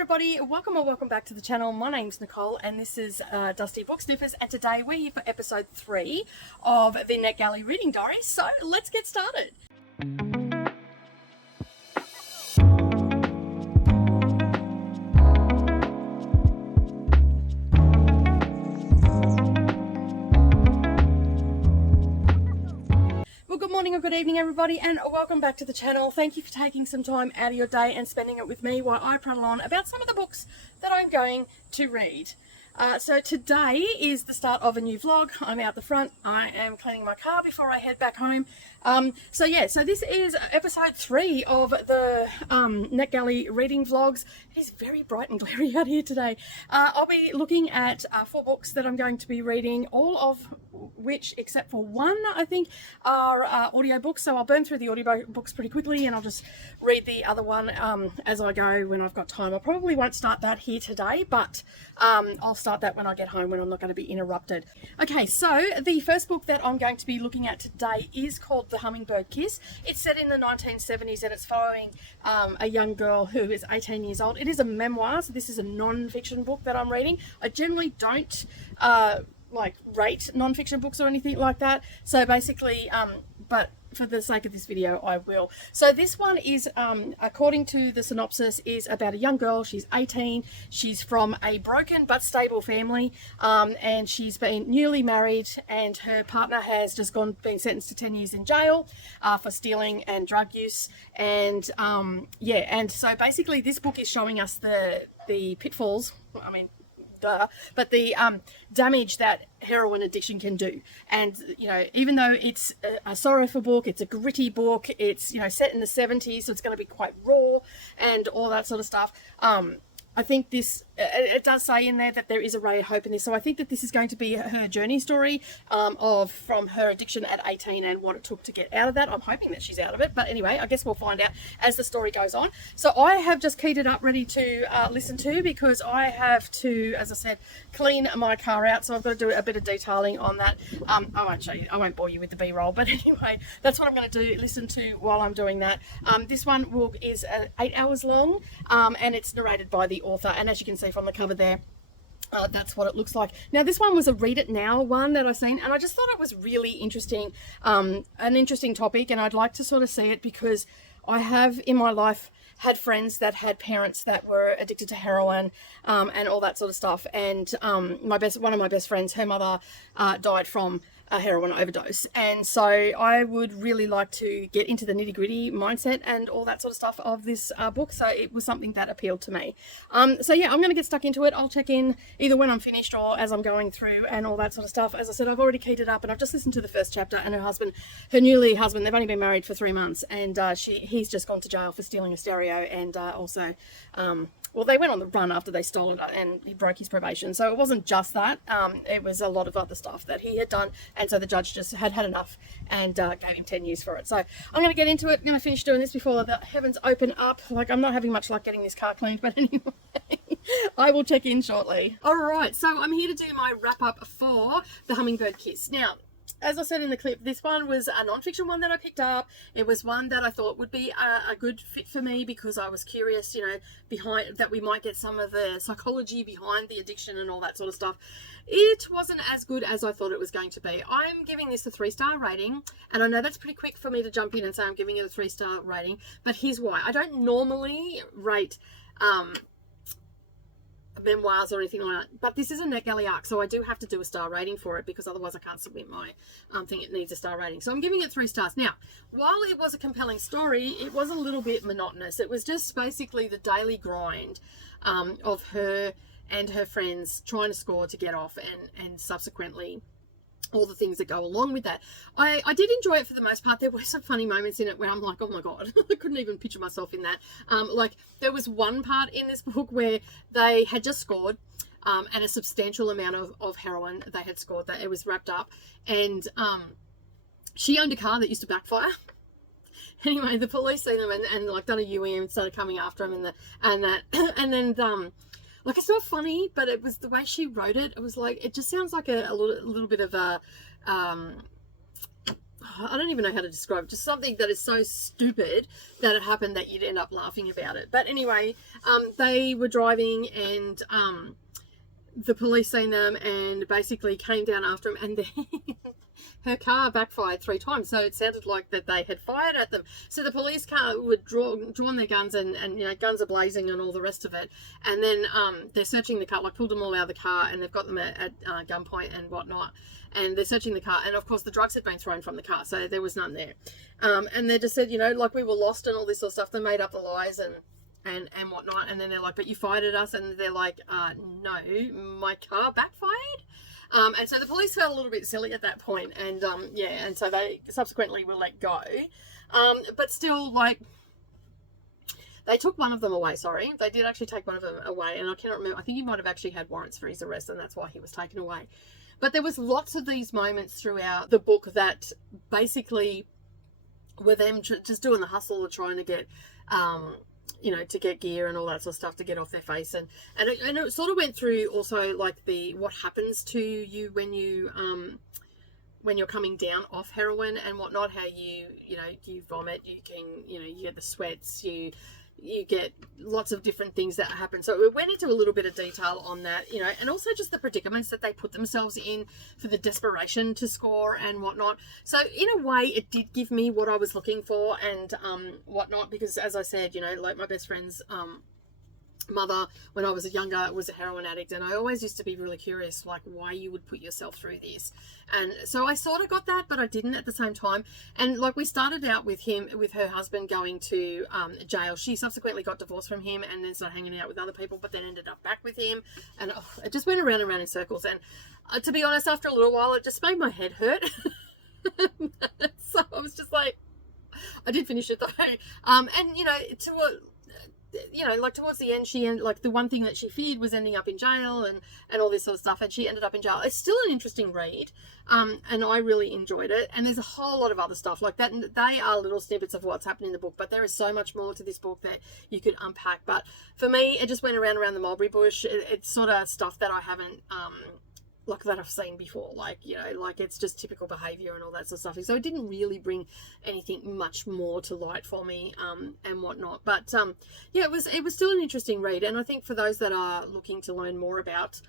everybody, welcome or welcome back to the channel. My name's Nicole and this is Dusty Book Sniffers, and today we're here for episode 3 of the NetGalley Reading Diaries, so let's get started. Good morning or good evening everybody, and welcome back to the channel. Thank you for taking some time out of your day and spending it with me while I prattle on about some of the books that I'm going to read. So today is the start of a new vlog. I'm out the front. I am cleaning my car before I head back home. So this is episode 3 of the NetGalley reading vlogs. It is very bright and glary out here today. I'll be looking at 4 books that I'm going to be reading, all of which, except for one, I think, are audiobooks. So I'll burn through the audiobooks pretty quickly and I'll just read the other one as I go when I've got time. I probably won't start that here today, but I'll start that when I get home, when I'm not going to be interrupted. Okay, so the first book that I'm going to be looking at today is called The Hummingbird Kiss. It's set in the 1970s and it's following a young girl who is 18 years old. It is a memoir, so this is a non-fiction book that I'm reading. I generally don't rate non-fiction books or anything like that, so basically but for the sake of this video I will. So this one is according to the synopsis, is about a young girl. She's 18, she's from a broken but stable family, and she's been newly married, and her partner has just been sentenced to 10 years in jail for stealing and drug use, and and so basically this book is showing us the pitfalls, but the damage that heroin addiction can do. And even though it's a sorrowful book, it's a gritty book, it's set in the 70s, so it's going to be quite raw and all that sort of stuff. I think this, it does say in there that there is a ray of hope in this. So I think that this is going to be her journey story from her addiction at 18 and what it took to get out of that. I'm hoping that she's out of it. But anyway, I guess we'll find out as the story goes on. So I have just keyed it up ready to listen to, because I have to, as I said, clean my car out. So I've got to do a bit of detailing on that. I won't show you, I won't bore you with the B-roll. But anyway, that's what I'm going to listen to while I'm doing that. This one is 8 hours long, and it's narrated by the author, and as you can see from the cover there, that's what it looks like. Now this one was a read it now one that I've seen, and I just thought it was really interesting, an interesting topic, and I'd like to sort of see it because I have in my life had friends that had parents that were addicted to heroin and all that sort of stuff, and one of my best friends, her mother died from a heroin overdose, and so I would really like to get into the nitty-gritty mindset and all that sort of stuff of this book. So it was something that appealed to me. So yeah, I'm going to get stuck into it. I'll check in either when I'm finished or as I'm going through and all that sort of stuff. As I said, I've already keyed it up and I've just listened to the first chapter, and her newly husband, they've only been married for 3 months, and he's just gone to jail for stealing a stereo, and also well, they went on the run after they stole it, and he broke his probation. So it wasn't just that. It was a lot of other stuff that he had done. And so the judge just had enough and gave him 10 years for it. So I'm going to get into it. I'm going to finish doing this before the heavens open up. I'm not having much luck getting this car cleaned, but anyway, I will check in shortly. All right, so I'm here to do my wrap up for The Hummingbird Kiss. Now, as I said in the clip, this one was a non-fiction one that I picked up. It was one that I thought would be a good fit for me, because I was curious, behind that we might get some of the psychology behind the addiction and all that sort of stuff. It wasn't as good as I thought it was going to be. I'm giving this a 3-star rating, and I know that's pretty quick for me to jump in and say I'm giving it a 3-star rating, but here's why. I don't normally rate memoirs or anything like that, but this is a NetGalley arc, so I do have to do a star rating for it, because otherwise I can't submit my thing. It needs a star rating, so I'm giving it 3 stars. Now, while it was a compelling story, it was a little bit monotonous. It was just basically the daily grind of her and her friends trying to score to get off, and subsequently all the things that go along with that. I did enjoy it for the most part. There were some funny moments in it where I'm like, oh my god, I couldn't even picture myself in that. There was one part in this book where they had just scored, and a substantial amount of heroin they had scored, that it was wrapped up, and she owned a car that used to backfire. Anyway, the police seen them and done a UE and started coming after him, and then it's not funny, but it was the way she wrote it. It was like, it just sounds like a little bit of a I don't even know how to describe it, just something that is so stupid that it happened that you'd end up laughing about it. But anyway, they were driving, and the police seen them and basically came down after him, and then her car backfired 3 times, so it sounded like that they had fired at them. So the police car would drawn their guns, and you know, guns are blazing and all the rest of it, and then they're searching the car, like pulled them all out of the car, and they've got them at gunpoint and whatnot, and they're searching the car, and of course the drugs had been thrown from the car, so there was none there, and they just said, you know, like, we were lost and all this sort of stuff. They made up the lies and whatnot, and then they're like, but you fired at us, and they're like, no, my car backfired. And so the police felt a little bit silly at that point, and yeah, and so they subsequently were let go, but still, like, they took one of them away. Sorry, they did actually take one of them away, and I cannot remember, I think he might have actually had warrants for his arrest, and that's why he was taken away. But there was lots of these moments throughout the book that basically were them just doing the hustle of trying to get you know, to get gear and all that sort of stuff to get off their face, and it sort of went through also, like, what happens to you when you're coming down off heroin and whatnot, how you know, you vomit, you get the sweats, you get lots of different things that happen. So we went into a little bit of detail on that, you know, and also just the predicaments that they put themselves in for the desperation to score and whatnot. So in a way, it did give me what I was looking for and whatnot, because as I said, you know, like, my best friend's mother, when I was younger, was a heroin addict, and I always used to be really curious, like, why you would put yourself through this. And so I sort of got that, but I didn't at the same time. And like, we started out with her husband going to jail. She subsequently got divorced from him and then started hanging out with other people, but then ended up back with him, and it just went around and around in circles. And to be honest, after a little while, it just made my head hurt. So I was just like, I did finish it though, and you know, like, towards the end, like, the one thing that she feared was ending up in jail and all this sort of stuff, and she ended up in jail. It's still an interesting read, and I really enjoyed it, and there's a whole lot of other stuff like that, and they are little snippets of what's happening in the book, but there is so much more to this book that you could unpack. But for me, it just went around the mulberry bush. It's sort of stuff that I haven't like, that I've seen before, like, you know, like, it's just typical behavior and all that sort of stuff. So it didn't really bring anything much more to light for me, and whatnot. But yeah, it was still an interesting read, and I think for those that are looking to learn more about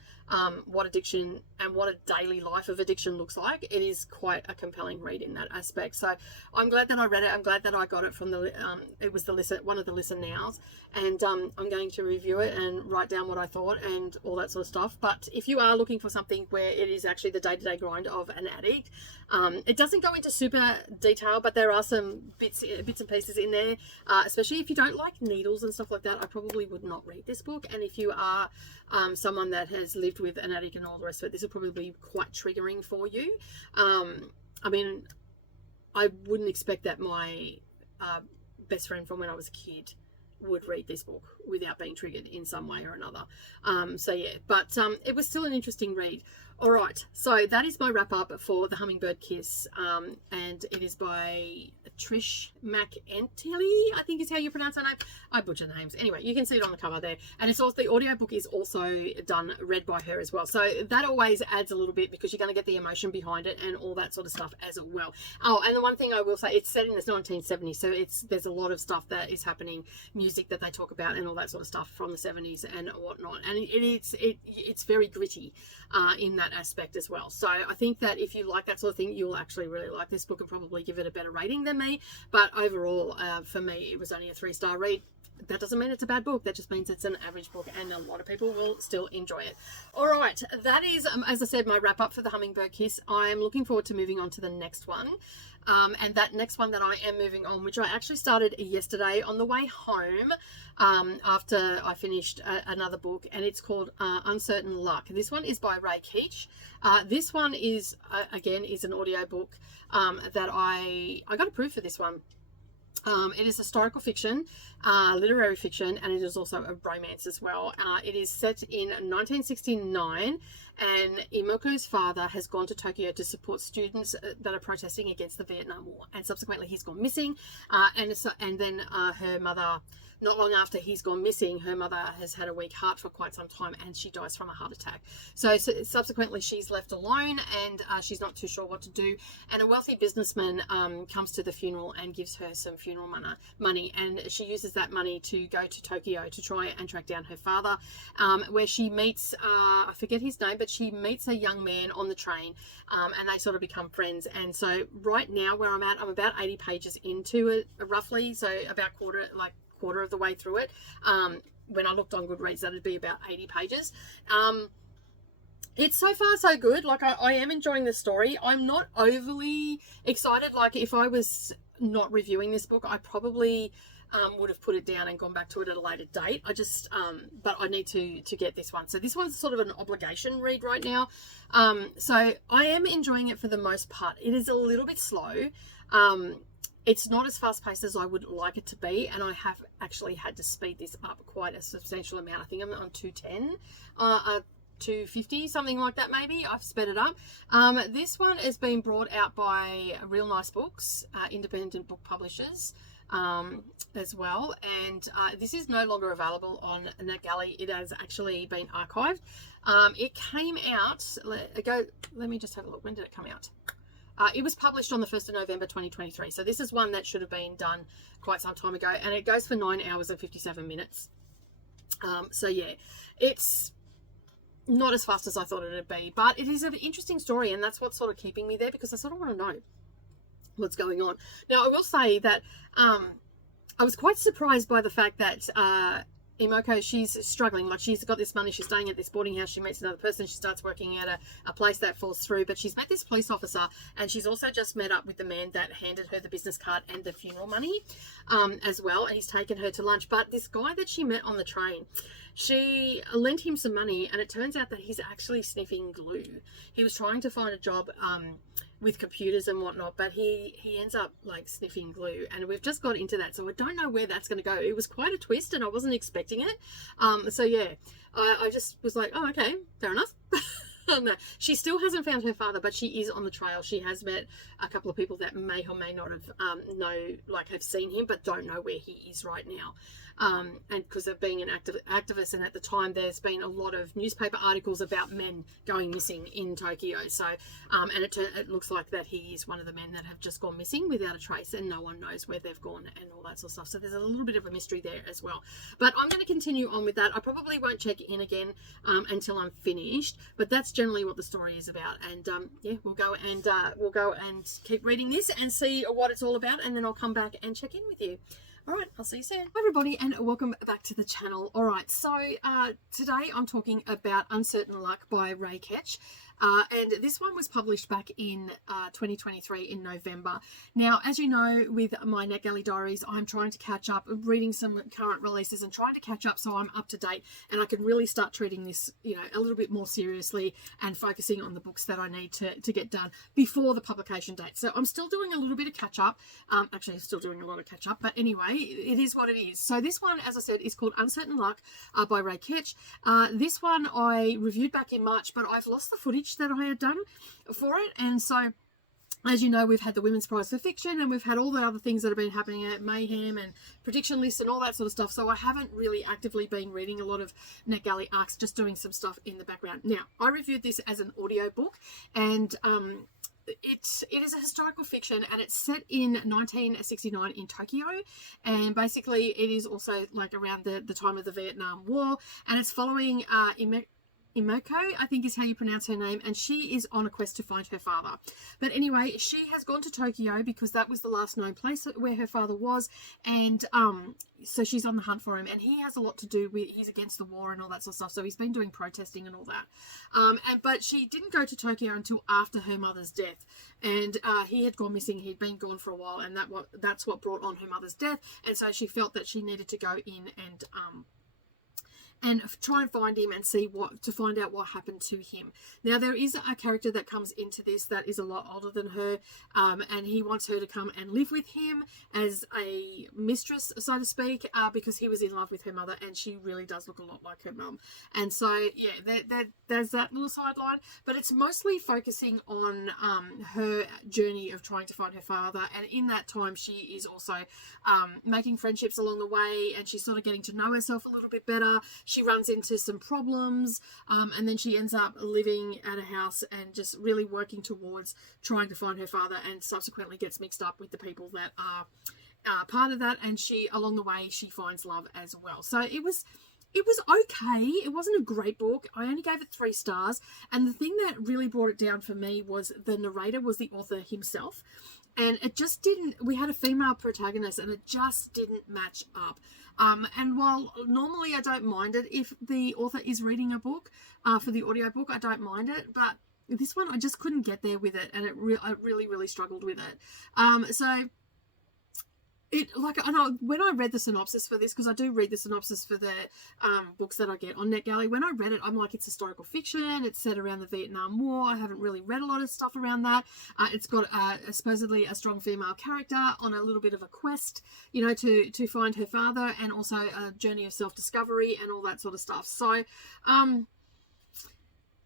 what addiction and what a daily life of addiction looks like, it is quite a compelling read in that aspect. So I'm glad that I read it. I'm glad that I got it from it was one of the listen nows, and I'm going to review it and write down what I thought and all that sort of stuff. But if you are looking for something where it is actually the day-to-day grind of an addict, it doesn't go into super detail, but there are some bits and pieces in there, especially if you don't like needles and stuff like that. I probably would not read this book. And if you are someone that has lived with an addict and all the rest of it, this will probably be quite triggering for you. I mean, I wouldn't expect that my best friend from when I was a kid would read this book without being triggered in some way or another. So yeah, but it was still an interesting read. All right, so that is my wrap up for The Hummingbird Kiss, and it is by Trish McEntely, I think is how you pronounce her name. I butcher names. Anyway, you can see it on the cover there, and it's also, the audiobook is also read by her as well. So that always adds a little bit, because you're going to get the emotion behind it and all that sort of stuff as well. Oh, and the one thing I will say, it's set in the 1970s, so there's a lot of stuff that is happening, music that they talk about and all that sort of stuff from the 70s and whatnot, and it's very gritty in that aspect as well. So I think that if you like that sort of thing, you'll actually really like this book and probably give it a better rating than me. But overall, for me, it was only a 3-star read. That doesn't mean it's a bad book. That just means it's an average book, and a lot of people will still enjoy it. All right, that is, as I said, my wrap up for The Hummingbird Kiss. I'm looking forward to moving on to the next one. And that next one that I am moving on, which I actually started yesterday on the way home after I finished another book, and it's called Uncertain Luck. This one is by Ray Keech. This one is, again, is an audiobook that I got approved for this one. It is historical fiction, literary fiction, and it is also a romance as well. It is set in 1969, and Imoko's father has gone to Tokyo to support students that are protesting against the Vietnam War, and subsequently he's gone missing, and then her mother not long after he's gone missing, her mother has had a weak heart for quite some time and she dies from a heart attack. So subsequently she's left alone, and she's not too sure what to do. And a wealthy businessman comes to the funeral and gives her some funeral money, and she uses that money to go to Tokyo to try and track down her father, where she meets, I forget his name, but she meets a young man on the train, and they sort of become friends. And so right now where I'm at, I'm about 80 pages into it roughly, so about quarter of the way through it. When I looked on Goodreads, that'd be about 80 pages. It's so far so good. Like, I am enjoying the story. I'm not overly excited. Like, if I was not reviewing this book, I probably would have put it down and gone back to it at a later date. I just but I need to get this one. So this one's sort of an obligation read right now. So I am enjoying it for the most part. It is a little bit slow. It's not as fast paced as I would like it to be, and I have actually had to speed this up quite a substantial amount. I think I'm on 210, 250, something like that maybe. I've sped it up. This one has been brought out by Real Nice Books, independent book publishers, as well, and this is no longer available on NetGalley. It has actually been archived. It came out, let me just have a look. When did it come out? It was published on the 1st of November 2023. So this is one that should have been done quite some time ago, and it goes for 9 hours and 57 minutes. So yeah, it's not as fast as I thought it would be, but it is an interesting story, and that's what's sort of keeping me there, because I sort of want to know what's going on. Now, I will say that I was quite surprised by the fact that Imoko, she's struggling. Like, she's got this money, she's staying at this boarding house, she meets another person, she starts working at a place that falls through, but she's met this police officer, and she's also just met up with the man that handed her the business card and the funeral money as well, and he's taken her to lunch. But this guy that she met on the train, she lent him some money, and it turns out that he's actually sniffing glue. He was trying to find a job with computers and whatnot, but he ends up like sniffing glue, and we've just got into that, so I don't know where that's going to go. It was quite a twist, and I wasn't expecting it. So yeah, I just was like, oh, okay, fair enough. No, she still hasn't found her father, but she is on the trail. She has met a couple of people that may or may not have have seen him, but don't know where he is right now. And because of being an activist, and at the time there's been a lot of newspaper articles about men going missing in Tokyo. So and it looks like that he is one of the men that have just gone missing without a trace, and no one knows where they've gone and all that sort of stuff. So there's a little bit of a mystery there as well. But I'm going to continue on with that. I probably won't check in again until I'm finished, but that's generally what the story is about. And yeah, we'll go and keep reading this and see what it's all about, and then I'll come back and check in with you. All right, I'll see you soon. Hi everybody, and welcome back to the channel. All right, so today I'm talking about Uncertain Luck by Ray Ketch. And this one was published back in 2023 in November. Now, as you know, with my NetGalley Diaries, I'm trying to catch up, reading some current releases and trying to catch up so I'm up to date, and I can really start treating this, you know, a little bit more seriously and focusing on the books that I need to get done before the publication date. So I'm still doing a little bit of catch up. Actually, I'm still doing a lot of catch up, but anyway, it is what it is. So this one, as I said, is called Uncertain Luck by Ray Ketch. This one I reviewed back in March, but I've lost the footage that I had done for it, and so as you know, we've had the Women's Prize for Fiction, and we've had all the other things that have been happening at Mayhem and Prediction List and all that sort of stuff, so I haven't really actively been reading a lot of NetGalley arcs, just doing some stuff in the background. Now, I reviewed this as an audio book, and it is a historical fiction, and it's set in 1969 in Tokyo, and basically it is also like around the time of the Vietnam War, and it's following Imoko, I think is how you pronounce her name, and she is on a quest to find her father. But anyway, she has gone to Tokyo because that was the last known place where her father was, and so she's on the hunt for him, and he has a lot to do with, he's against the war and all that sort of stuff, so he's been doing protesting and all that. But she didn't go to Tokyo until after her mother's death, and he had gone missing, he'd been gone for a while, and that's what brought on her mother's death, and so she felt that she needed to go in and try and find him and find out what happened to him. Now, there is a character that comes into this that is a lot older than her, and he wants her to come and live with him as a mistress, so to speak, because he was in love with her mother, and she really does look a lot like her mum. And so, yeah, there's that little sideline, but it's mostly focusing on her journey of trying to find her father, and in that time, she is also making friendships along the way, and she's sort of getting to know herself a little bit better. She runs into some problems, and then she ends up living at a house and just really working towards trying to find her father, and subsequently gets mixed up with the people that are part of that, and along the way she finds love as well. So it was okay. It wasn't a great book. I only gave it 3 stars, and the thing that really brought it down for me was the narrator was the author himself, and it just didn't, we had a female protagonist and it just didn't match up. And while normally I don't mind it if the author is reading a book for the audiobook, I don't mind it, but this one I just couldn't get there with it, and I really struggled with it. So when I read the synopsis for this, because I do read the synopsis for the books that I get on NetGalley, when I read it, I'm like, it's historical fiction, it's set around the Vietnam War. I haven't really read a lot of stuff around that. It's got supposedly a strong female character on a little bit of a quest, you know, to find her father, and also a journey of self-discovery and all that sort of stuff. So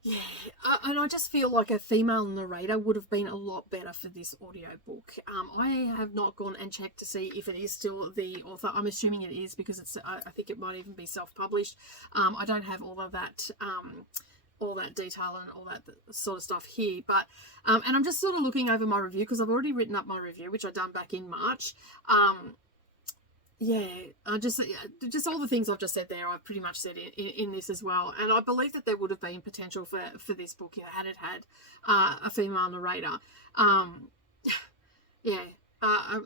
yeah, and I just feel like a female narrator would have been a lot better for this audiobook. I have not gone and checked to see if it is still the author. I'm assuming it is, because it's. I think it might even be self-published. I don't have all of that detail and all that sort of stuff here, but and I'm just sort of looking over my review, because I've already written up my review, which I done back in March. Yeah, just all the things I've just said there, I've pretty much said in this as well. And I believe that there would have been potential for this book, you know, had it had a female narrator. Yeah, I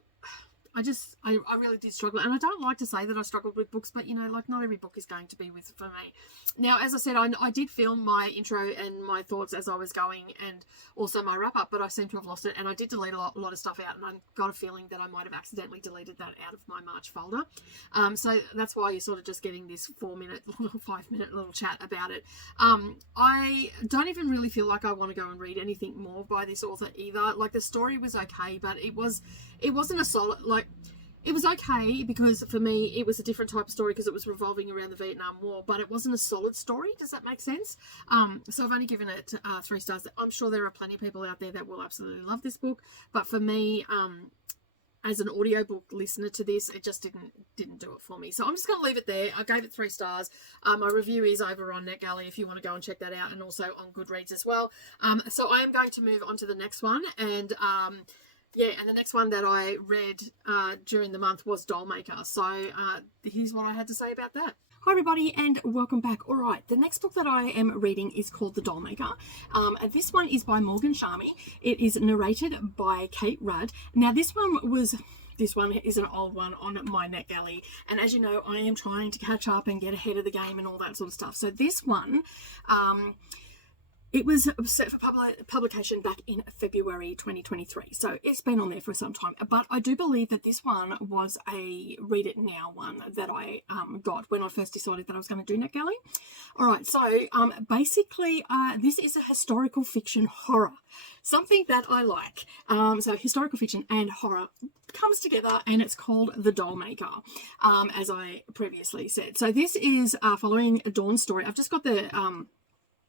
really did struggle, and I don't like to say that I struggled with books, but you know, like, not every book is going to be for me. Now, as I said, I did film my intro and my thoughts as I was going, and also my wrap up, but I seem to have lost it, and I did delete a lot of stuff out, and I got a feeling that I might have accidentally deleted that out of my March folder. So that's why you're sort of just getting this 4-minute, 5-minute little chat about it. I don't even really feel like I want to go and read anything more by this author either. Like, the story was okay, but it wasn't a solid, like, it was okay, because for me it was a different type of story, because it was revolving around the Vietnam War, but it wasn't a solid story. Does that make sense? So I've only given it 3 stars. I'm sure there are plenty of people out there that will absolutely love this book, but for me, as an audiobook listener to this, it just didn't do it for me. So I'm just going to leave it there. I gave it 3 stars. My review is over on NetGalley if you want to go and check that out, and also on Goodreads as well. So I am going to move on to the next one, and yeah, and the next one that I read during the month was Dollmaker. So here's what I had to say about that. Hi everybody, and welcome back. All right, the next book that I am reading is called The Dollmaker. And this one is by Morgan Sharmy. It is narrated by Kate Rudd. Now, this one is an old one on my NetGalley, and as you know, I am trying to catch up and get ahead of the game and all that sort of stuff. So this one, it was set for publication back in February 2023, so it's been on there for some time. But I do believe that this one was a Read It Now one that I got when I first decided that I was going to do NetGalley. All right, so basically this is a historical fiction horror, something that I like. So historical fiction and horror comes together, and it's called The Dollmaker, as I previously said. So this is following Dawn's story. I've just got the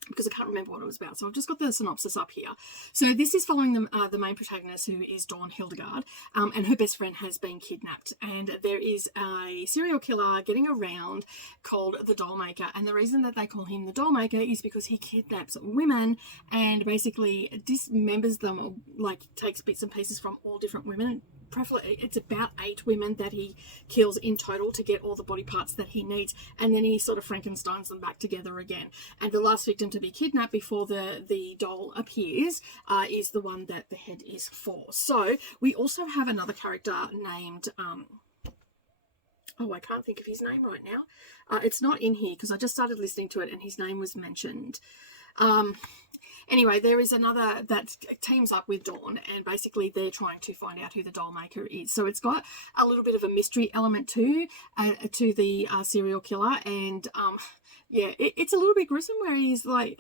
because I can't remember what it was about, so I've just got the synopsis up here. So this is following the main protagonist, who is Dawn Hildegard, and her best friend has been kidnapped, and there is a serial killer getting around called the Dollmaker, and the reason that they call him the Dollmaker is because he kidnaps women and basically dismembers them, like takes bits and pieces from all different women. It's about 8 women that he kills in total to get all the body parts that he needs, and then he sort of Frankensteins them back together again. And the last victim to be kidnapped before the doll appears is the one that the head is for. So we also have another character named oh, I can't think of his name right now. It's not in here because I just started listening to it and his name was mentioned. Anyway, there is another that teams up with Dawn, and basically they're trying to find out who the doll maker is. So it's got a little bit of a mystery element to the serial killer, and yeah, it's a little bit gruesome where he's like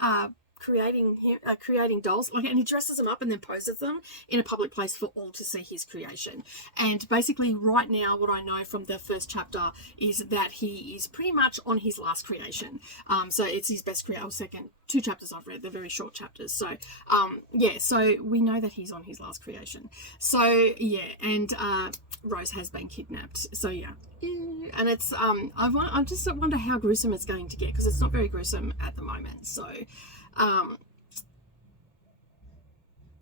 creating dolls, like, and he dresses them up and then poses them in a public place for all to see his creation. And basically right now what I know from the first chapter is that he is pretty much on his last creation. So it's his best second 2 chapters I've read, they're very short chapters. So yeah, so we know that he's on his last creation. So yeah, and Rose has been kidnapped. So yeah, and it's I just wonder how gruesome it's going to get, because it's not very gruesome at the moment. So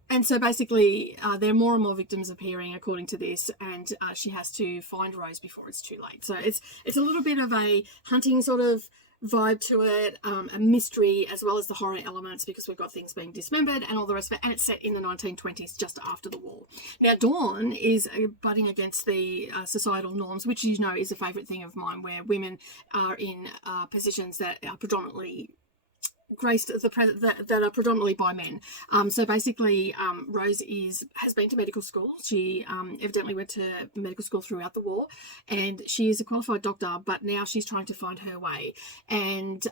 and so basically there are more and more victims appearing according to this, and she has to find Rose before it's too late. So it's a little bit of a hunting sort of vibe to it, a mystery as well as the horror elements, because we've got things being dismembered and all the rest of it, and it's set in the 1920s, just after the war. Now Dawn is butting against the societal norms, which you know is a favourite thing of mine, where women are in positions that are predominantly graced that are predominantly by men. So basically Rose has been to medical school. She evidently went to medical school throughout the war, and she is a qualified doctor, but now she's trying to find her way. And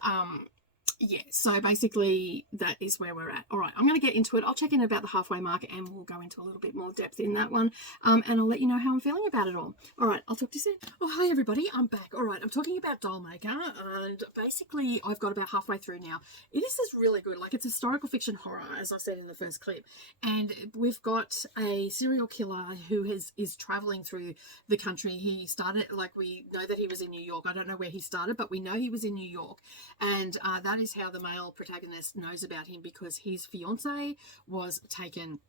yeah, so basically that is where we're at. All right, I'm going to get into it. I'll check in about the halfway mark and we'll go into a little bit more depth in that one, and I'll let you know how I'm feeling about it all. All right, I'll talk to you soon. Oh, hi everybody, I'm back. All right, I'm talking about Doll Maker, and basically I've got about halfway through now. It is just really good. Like, it's historical fiction horror, as I said in the first clip, and we've got a serial killer who is traveling through the country. He started, like, we know that he was in New York. I don't know where he started, but we know he was in New York, and that is how the male protagonist knows about him, because his fiance was taken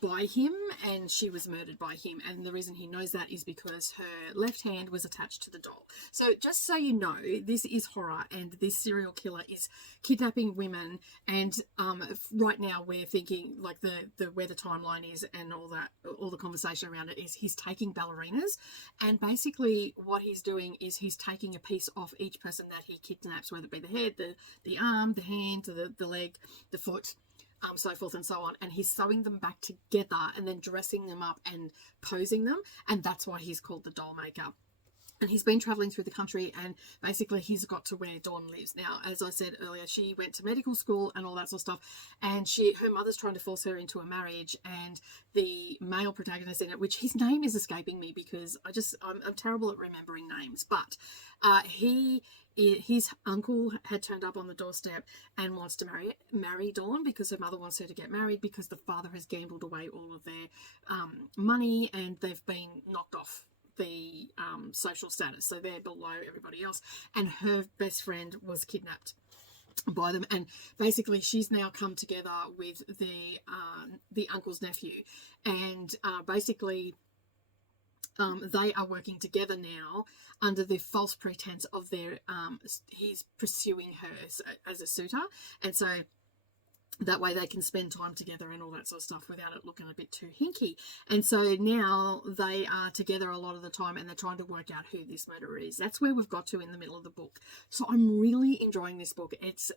by him and she was murdered by him, and the reason he knows that is because her left hand was attached to the doll. So just so you know, this is horror, and this serial killer is kidnapping women, and right now we're thinking, like, the where the timeline is and all that, all the conversation around it is he's taking ballerinas, and basically what he's doing is he's taking a piece off each person that he kidnaps, whether it be the head, the arm, the hand, the leg, the foot, so forth and so on, and he's sewing them back together and then dressing them up and posing them, and that's why he's called the Doll Maker. And he's been traveling through the country, and basically he's got to where Dawn lives. Now, as I said earlier, she went to medical school and all that sort of stuff, and her mother's trying to force her into a marriage, and the male protagonist in it, which his name is escaping me because I'm terrible at remembering names, but his uncle had turned up on the doorstep and wants to marry Dawn, because her mother wants her to get married, because the father has gambled away all of their money, and they've been knocked off the social status, so they're below everybody else, and her best friend was kidnapped by them, and basically she's now come together with the uncle's nephew, and basically they are working together now under the false pretense of he's pursuing her as a suitor, and so that way they can spend time together and all that sort of stuff without it looking a bit too hinky. And so now they are together a lot of the time, and they're trying to work out who this murderer is. That's where we've got to in the middle of the book. So I'm really enjoying this book. It's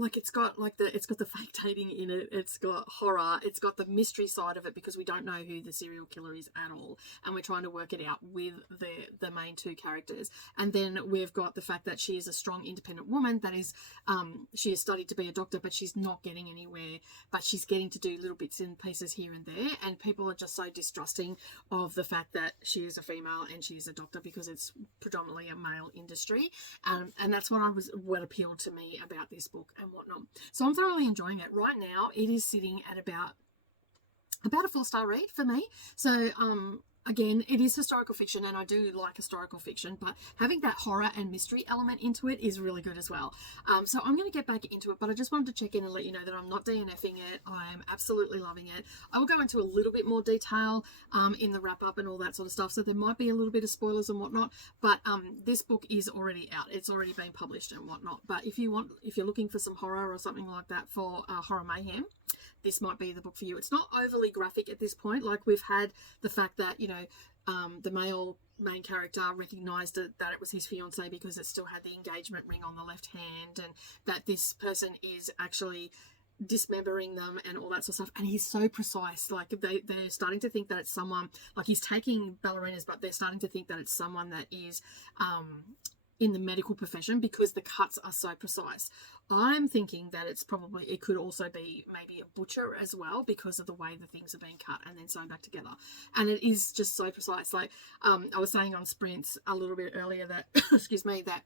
like, it's got the fake dating in it, it's got horror, it's got the mystery side of it, because we don't know who the serial killer is at all, and we're trying to work it out with the main 2 characters. And then we've got the fact that she is a strong, independent woman that is she has studied to be a doctor, but she's not getting anywhere, but she's getting to do little bits and pieces here and there, and people are just so distrusting of the fact that she is a female and she is a doctor, because it's predominantly a male industry, and that's what appealed to me about this book and whatnot. So I'm thoroughly enjoying it. Right now it is sitting at about a 4-star read for me. So again, it is historical fiction, and I do like historical fiction, but having that horror and mystery element into it is really good as well. So I'm going to get back into it, but I just wanted to check in and let you know that I'm not DNFing it. I'm absolutely loving it. I will go into a little bit more detail in the wrap up and all that sort of stuff, so there might be a little bit of spoilers and whatnot, but this book is already out. It's already been published and whatnot. But if you're looking for some horror or something like that for horror mayhem, this might be the book for you. It's not overly graphic at this point. Like, we've had the fact that, you know, the male main character recognised that it was his fiancée because it still had the engagement ring on the left hand, and that this person is actually dismembering them and all that sort of stuff. And he's so precise. Like they're starting to think that it's someone, like he's taking ballerinas, but they're starting to think that it's someone that is in the medical profession because the cuts are so precise. I'm thinking that it could also be maybe a butcher as well because of the way the things are being cut and then sewn back together. And it is just so precise. Like I was saying on Sprints a little bit earlier that excuse me, that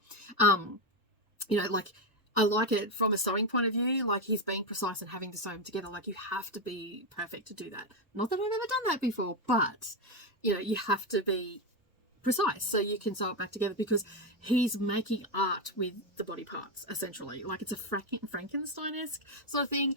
like I like it from a sewing point of view. Like he's being precise and having to sew them together. Like you have to be perfect to do that. Not that I've ever done that before, but you have to be precise so you can sew it back together, because he's making art with the body parts essentially. Like it's a Frankenstein-esque sort of thing,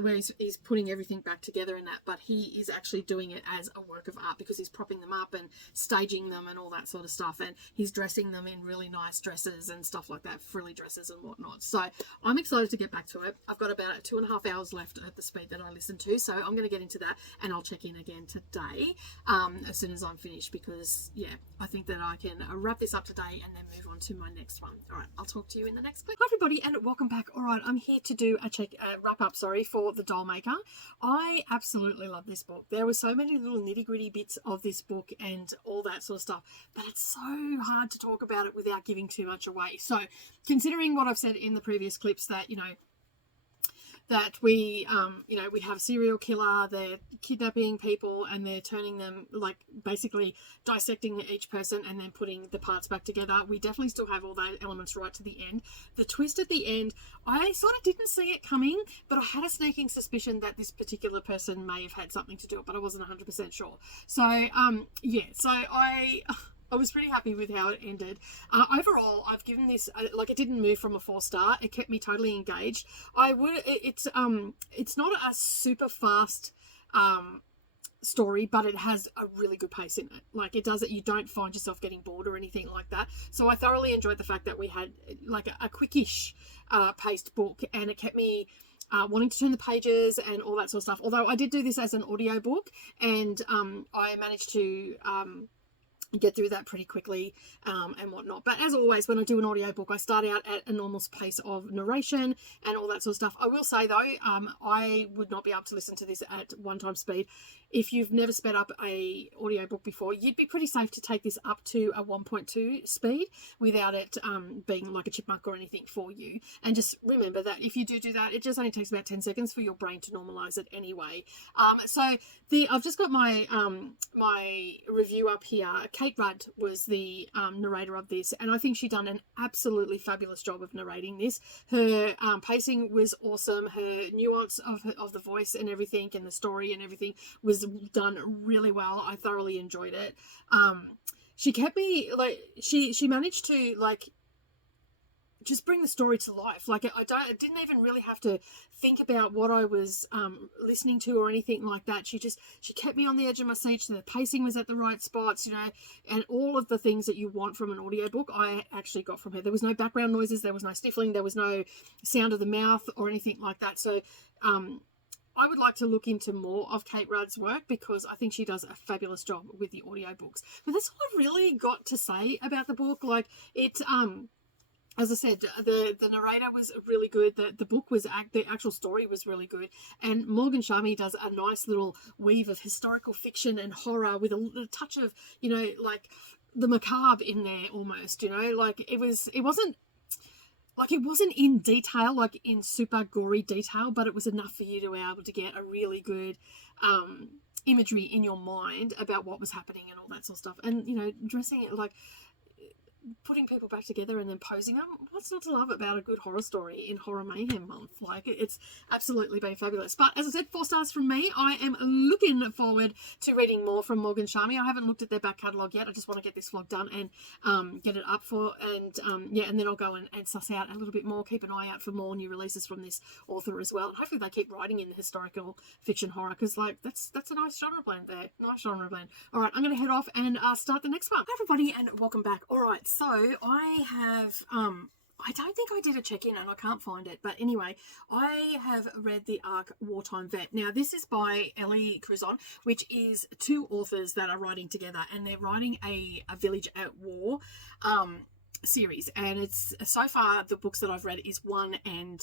where he's putting everything back together in that, but he is actually doing it as a work of art because he's propping them up and staging them and all that sort of stuff, and he's dressing them in really nice dresses and stuff like that, frilly dresses and whatnot. So I'm excited to get back to it. I've got about 2.5 hours left at the speed that I listen to, so I'm going to get into that, and I'll check in again today as soon as I'm finished, because I think that I can wrap this up today and then move on to my next one. All right, I'll talk to you in the next clip. Hi everybody, and welcome back. All right, I'm here to do a wrap up for The Doll Maker. I absolutely love this book. There were so many little nitty gritty bits of this book and all that sort of stuff, but it's so hard to talk about it without giving too much away. So considering what I've said in the previous clips, that that we have a serial killer, they're kidnapping people and they're turning them, like basically dissecting each person and then putting the parts back together. We definitely still have all those elements right to the end. The twist at the end, I sort of didn't see it coming, but I had a sneaking suspicion that this particular person may have had something to do it, but I wasn't 100% sure. So, I was pretty happy with how it ended. Overall, I've given this, it didn't move from a 4-star. It kept me totally engaged. It's not a super fast story, but it has a really good pace in it. Like it does it, you don't find yourself getting bored or anything like that. So I thoroughly enjoyed the fact that we had like a quickish paced book, and it kept me wanting to turn the pages and all that sort of stuff. Although I did do this as an audiobook, and I managed to get through that pretty quickly and whatnot. But as always, when I do an audiobook, I start out at a normal pace of narration and all that sort of stuff. I will say though, I would not be able to listen to this at 1x speed. If you've never sped up a audiobook before, you'd be pretty safe to take this up to a 1.2 speed without it being like a chipmunk or anything for you. And just remember that if you do that, it just only takes about 10 seconds for your brain to normalize it anyway. I've just got my my review up here. Kate Rudd was the narrator of this, and I think she done an absolutely fabulous job of narrating this. Her pacing was awesome. Her nuance of the voice and everything, and the story and everything was done really well. I thoroughly enjoyed it. She kept me she managed to just bring the story to life. Like I didn't even really have to think about what I was listening to or anything like that. She kept me on the edge of my seat. So the pacing was at the right spots, and all of the things that you want from an audiobook, I actually got from her. There was no background noises, there was no sniffling, there was no sound of the mouth or anything like that. So I would like to look into more of Kate Rudd's work, because I think she does a fabulous job with the audiobooks. But that's all I really got to say about the book. Like it, as I said, the narrator was really good. The book was, the actual story was really good. And Morgan Sharmy does a nice little weave of historical fiction and horror with a touch of, like the macabre in there almost, like it wasn't in detail, like in super gory detail, but it was enough for you to be able to get a really good imagery in your mind about what was happening and all that sort of stuff. And, dressing it like putting people back together and then posing them. What's not to love about a good horror story in Horror Mayhem month? Like, it's absolutely been fabulous. But as I said, 4 stars from me. I am looking forward to reading more from Morgan Sharmy. I haven't looked at their back catalogue yet. I just want to get this vlog done and get it up and then I'll go and suss out a little bit more, keep an eye out for more new releases from this author as well. And hopefully they keep writing in the historical fiction horror, because that's a nice genre blend there. Nice genre blend. All right, I'm going to head off and start the next one. Hi everybody, and welcome back. All right, so I have I don't think I did a check-in and I can't find it. But anyway, I have read the arc Wartime Vet. Now, this is by Ellie Cruzon, which is two authors that are writing together, and they're writing a Village at War series. And it's, so far, the books that I've read is 1 and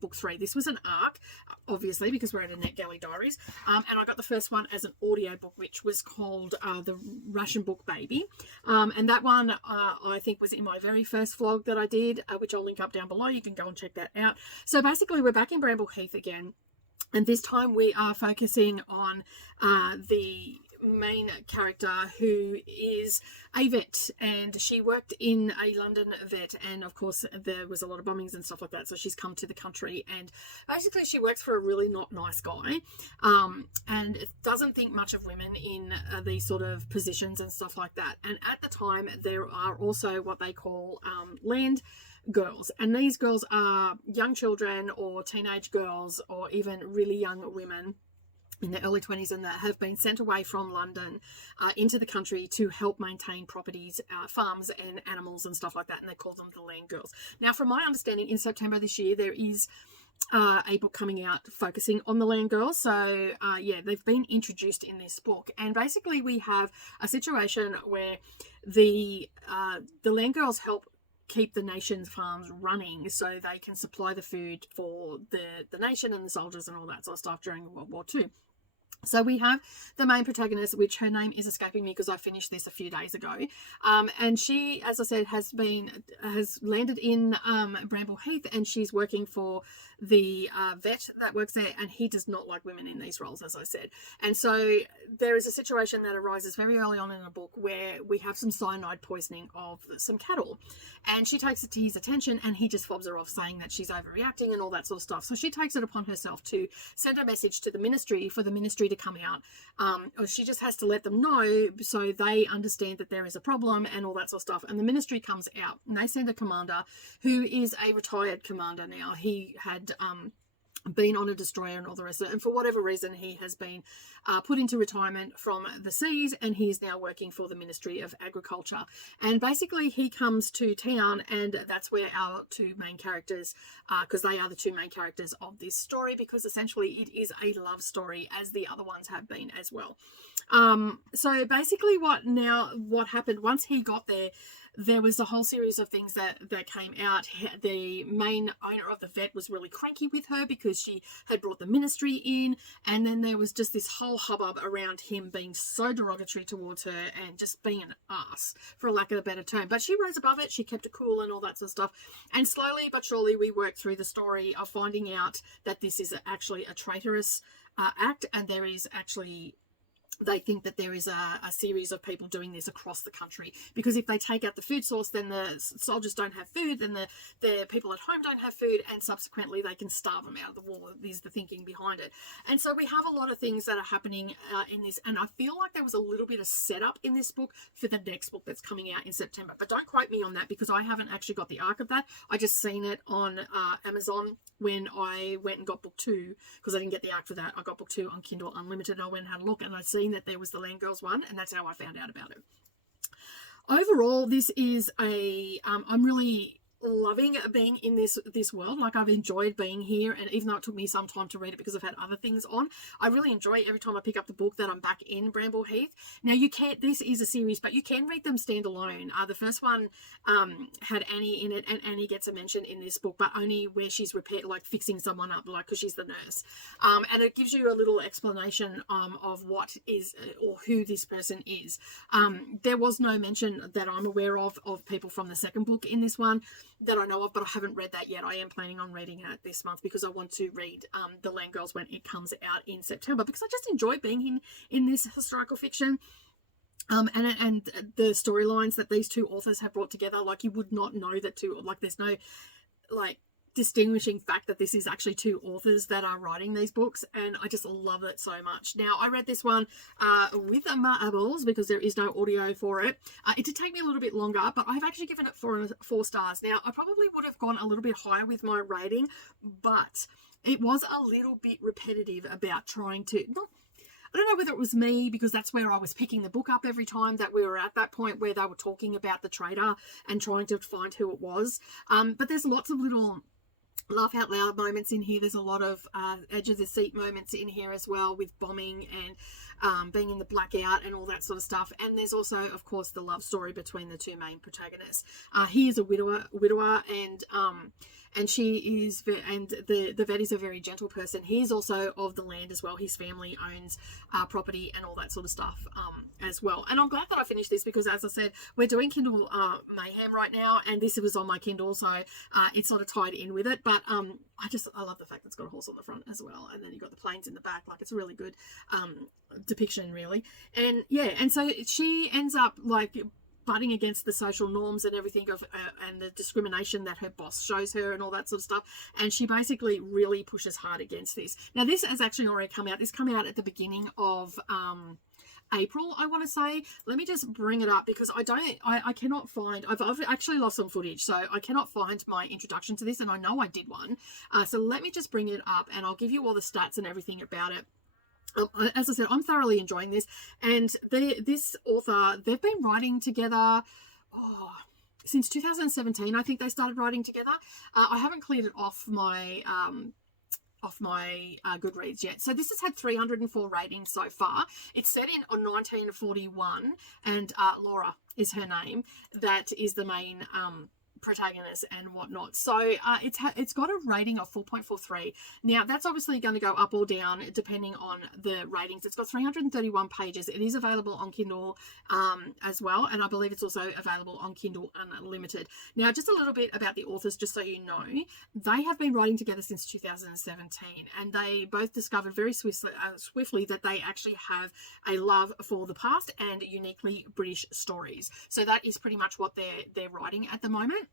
book 3. This was an arc, obviously, because we're at a NetGalley Diaries. And I got the first one as an audio book, which was called The Ration Book Baby. And that one, I think, was in my very first vlog that I did, which I'll link up down below. You can go and check that out. So basically, we're back in Bramble Heath again. And this time we are focusing on the main character, who is a vet, and she worked in a London vet, and of course there was a lot of bombings and stuff like that, so she's come to the country, and basically she works for a really not nice guy, and doesn't think much of women in these sort of positions and stuff like that. And at the time there are also what they call land girls, and these girls are young children or teenage girls or even really young women in their early 20s, and that have been sent away from London into the country to help maintain properties, farms and animals and stuff like that, and they call them the land girls. Now, from my understanding, in September this year there is a book coming out focusing on the land girls. So yeah, they've been introduced in this book, and basically we have a situation where the land girls help keep the nation's farms running so they can supply the food for the nation and the soldiers and all that sort of stuff during World War II. So we have the main protagonist, which her name is escaping me because I finished this a few days ago. And she, as I said, has landed in Bramble Heath, and she's working for the vet that works there, and he does not like women in these roles, as I said. And so there is a situation that arises very early on in the book where we have some cyanide poisoning of some cattle, and she takes it to his attention, and he just fobs her off, saying that she's overreacting and all that sort of stuff. So she takes it upon herself to send a message to the ministry for the ministry to come out. Or she just has to let them know so they understand that there is a problem and all that sort of stuff. And the ministry comes out, and they send a commander who is a retired commander now. He had been on a destroyer and all the rest of it, and for whatever reason he has been put into retirement from the seas, and he is now working for the Ministry of Agriculture. And basically he comes to town, and that's where our two main characters, because they are the two main characters of this story, because essentially it is a love story, as the other ones have been as well. So basically what happened once he got there, there was a whole series of things that came out. The main owner of the vet was really cranky with her because she had brought the ministry in, and then there was just this whole hubbub around him being so derogatory towards her and just being an ass, for lack of a better term. But she rose above it, she kept it cool and all that sort of stuff, and slowly but surely we worked through the story of finding out that this is actually a traitorous act, and there is actually... they think that there is a series of people doing this across the country, because if they take out the food source, then the soldiers don't have food, then the people at home don't have food, and subsequently they can starve them out of the war, is the thinking behind it. And so we have a lot of things that are happening in this, and I feel like there was a little bit of setup in this book for the next book that's coming out in September, but don't quote me on that because I haven't actually got the arc of that. I just seen it on Amazon when I went and got book 2, because I didn't get the arc for that. I got book 2 on Kindle Unlimited, and I went and had a look, and I'd seen that there was the Land Girls one, and that's how I found out about it. Overall, this is I'm really loving being in this world. Like, I've enjoyed being here, and even though it took me some time to read it because I've had other things on, I really enjoy every time I pick up the book that I'm back in Bramble Heath. Now, this is a series, but you can read them standalone. The first one had Annie in it, and Annie gets a mention in this book, but only where she's fixing someone up, like, because she's the nurse. And it gives you a little explanation of what is or who this person is. There was no mention that I'm aware of people from the second book in this one that I know of, but I haven't read that yet. I am planning on reading it this month because I want to read The Land Girls when it comes out in September, because I just enjoy being in this historical fiction. And the storylines that these two authors have brought together, like, you would not know that there's no distinguishing fact that this is actually two authors that are writing these books, and I just love it so much. Now, I read this one with marbles because there is no audio for it. It did take me a little bit longer, but I've actually given it 4 stars. Now, I probably would have gone a little bit higher with my rating, but it was a little bit repetitive about trying to... I don't know whether it was me, because that's where I was picking the book up every time that we were at that point where they were talking about the traitor and trying to find who it was. But there's lots of little laugh out loud moments in here. There's a lot of edge of the seat moments in here as well, with bombing and being in the blackout and all that sort of stuff. And there's also, of course, the love story between the two main protagonists. He is a widower, and she is, and the vet is a very gentle person. He's also of the land as well. His family owns property and all that sort of stuff as well. And I'm glad that I finished this, because, as I said, we're doing Kindle Mayhem right now, and this was on my Kindle, so it's sort of tied in with it. But I love the fact that it's got a horse on the front as well, and then you've got the planes in the back. Like, it's a really good depiction, really. And yeah, and so she ends up like butting against the social norms and everything of and the discrimination that her boss shows her and all that sort of stuff, and she basically really pushes hard against this. Now, this has actually already come out. This came out at the beginning of April, I want to say. Let me just bring it up, because I cannot find, I've actually lost some footage, so I cannot find my introduction to this, and I know I did one. So let me just bring it up, and I'll give you all the stats and everything about it. As I said, I'm thoroughly enjoying this, and this author, they've been writing together since 2017. I think they started writing together. I haven't cleared it off my Goodreads yet. So this has had 304 ratings so far. It's set in 1941, and Laura is her name. That is the main protagonist and whatnot. So it's got a rating of 4.43. Now, that's obviously going to go up or down depending on the ratings. It's got 331 pages. It is available on Kindle as well, and I believe it's also available on Kindle Unlimited. Now, just a little bit about the authors, just so you know. They have been writing together since 2017, and they both discovered very swiftly that they actually have a love for the past and uniquely British stories. So that is pretty much what they're writing at the moment.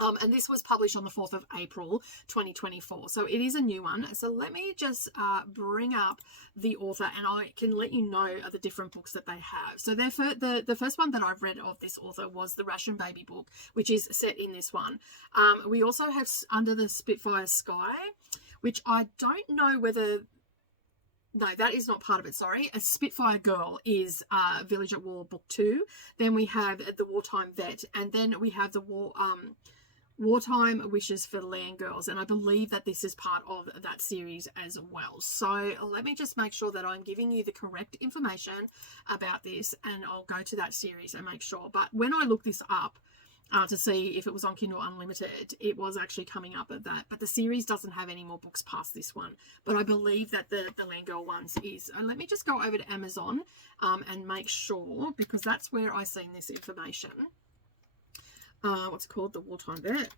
And this was published on the 4th of April 2024, so it is a new one. So let me just bring up the author, and I can let you know the different books that they have. So the first one that I've read of this author was the Ration Baby book, which is set in this one. We also have Under the Spitfire Sky, which I don't know whether... No, that is not part of it, sorry. A Spitfire Girl is Village at War book 2. Then we have the Wartime Vet, and then we have the Wartime Wishes for Land Girls, and I believe that this is part of that series as well. So let me just make sure that I'm giving you the correct information about this, and I'll go to that series and make sure. But when I looked this up to see if it was on Kindle Unlimited, it was actually coming up at that. But the series doesn't have any more books past this one. But I believe that the Land Girl ones is. And let me just go over to Amazon and make sure, because that's where I seen this information. What's it called? The Wartime Vet.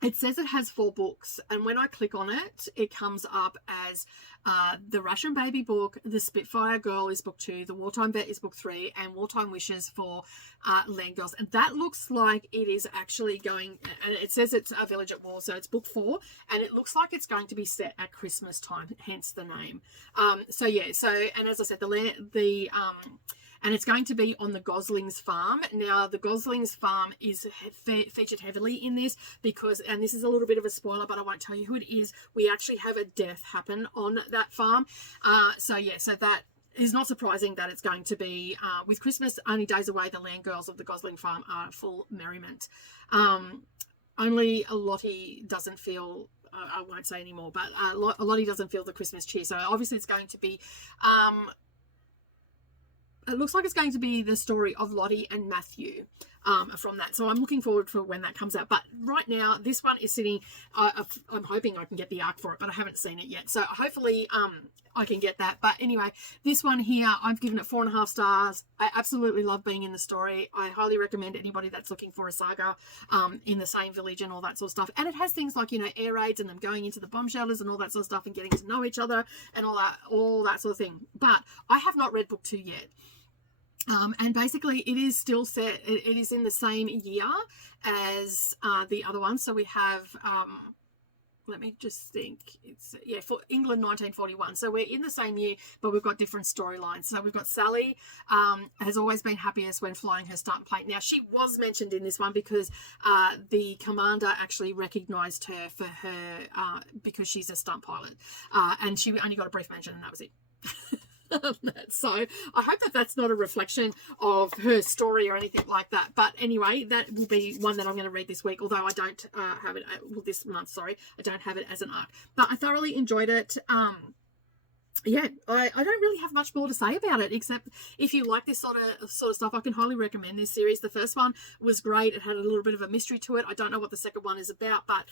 It says it has 4 books, and when I click on it, it comes up as the Ration Baby book, the Spitfire Girl is book 2, the Wartime Vet is book 3, and Wartime Wishes for Land Girls. And that looks like it is actually going, and it says it's a Village at War, so it's book 4, and it looks like it's going to be set at Christmas time, hence the name. So yeah, so, and as I said, and it's going to be on the Goslings farm. Now, the Goslings farm is featured heavily in this because, and this is a little bit of a spoiler, but I won't tell you who it is. We actually have a death happen on that farm. So yeah, so that is not surprising that it's going to be, with Christmas only days away, the land girls of the Gosling farm are full merriment. Only Lottie doesn't feel, I won't say anymore, but Lottie doesn't feel the Christmas cheer. So obviously it's going to be, it looks like it's going to be the story of Lottie and Matthew from that. So I'm looking forward for when that comes out. But right now, this one is sitting, I'm hoping I can get the ARC for it, but I haven't seen it yet. So hopefully I can get that. But anyway, this one here, I've given it 4.5 stars. I absolutely love being in the story. I highly recommend anybody that's looking for a saga in the same village and all that sort of stuff. And it has things like, you know, air raids and them going into the bomb shelters and all that sort of stuff and getting to know each other and all that sort of thing. But I have not read book 2 yet. And basically it is still set, it is in the same year as the other one. So we have let me just think. It's, yeah, for England 1941. So we're in the same year, but we've got different storylines. So we've got Sally has always been happiest when flying her stunt plane. Now, she was mentioned in this one because the commander actually recognised her for her, because she's a stunt pilot. And she only got a brief mention, and that was it. So I hope that that's not a reflection of her story or anything like that. But anyway, that will be one that I'm going to read this week, although I don't have it, well, this month, sorry, I don't have it as an arc. But I thoroughly enjoyed it. Yeah, I don't really have much more to say about it, except if you like this sort of stuff, I can highly recommend this series. The first one was great. It had a little bit of a mystery to it. I don't know what the second one is about, but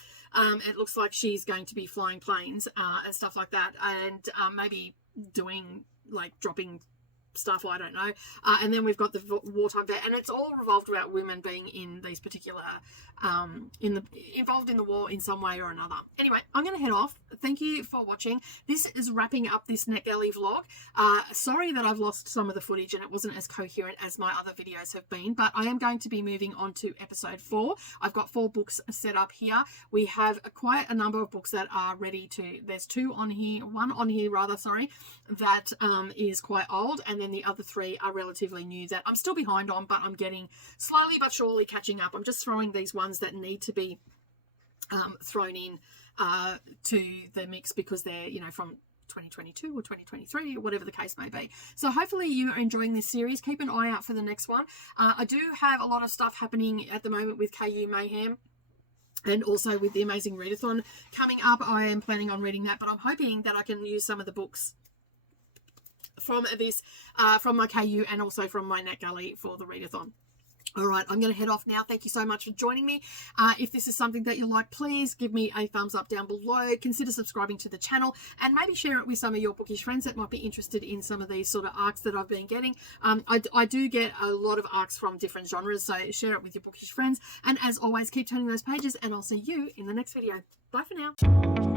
it looks like she's going to be flying planes and stuff like that, and maybe doing, like, dropping stuff, I don't know. And then we've got the wartime vet, and it's all revolved about women being in these particular involved in the war in some way or another. Anyway, I'm going to head off. Thank you for watching. This is wrapping up this NetGalley vlog. Sorry that I've lost some of the footage and it wasn't as coherent as my other videos have been, but I am going to be moving on to episode 4. I've got 4 books set up here. We have quite a number of books that are ready to, there's 2 on here, 1 on here rather, sorry, that is quite old, and then the other 3 are relatively new that I'm still behind on, but I'm getting slowly but surely catching up. I'm just throwing these ones that need to be thrown in to the mix because they're, you know, from 2022 or 2023 or whatever the case may be. So hopefully you are enjoying this series. Keep an eye out for the next one. I do have a lot of stuff happening at the moment with KU Mayhem, and also with the Amazing Readathon coming up. I am planning on reading that, but I'm hoping that I can use some of the books from this, from my KU and also from my NetGalley for the Readathon. All right, I'm going to head off now. Thank you so much for joining me. If this is something that you like, please give me a thumbs up down below. Consider subscribing to the channel and maybe share it with some of your bookish friends that might be interested in some of these sort of arcs that I've been getting. I do get a lot of arcs from different genres, so share it with your bookish friends. And as always, keep turning those pages, and I'll see you in the next video. Bye for now.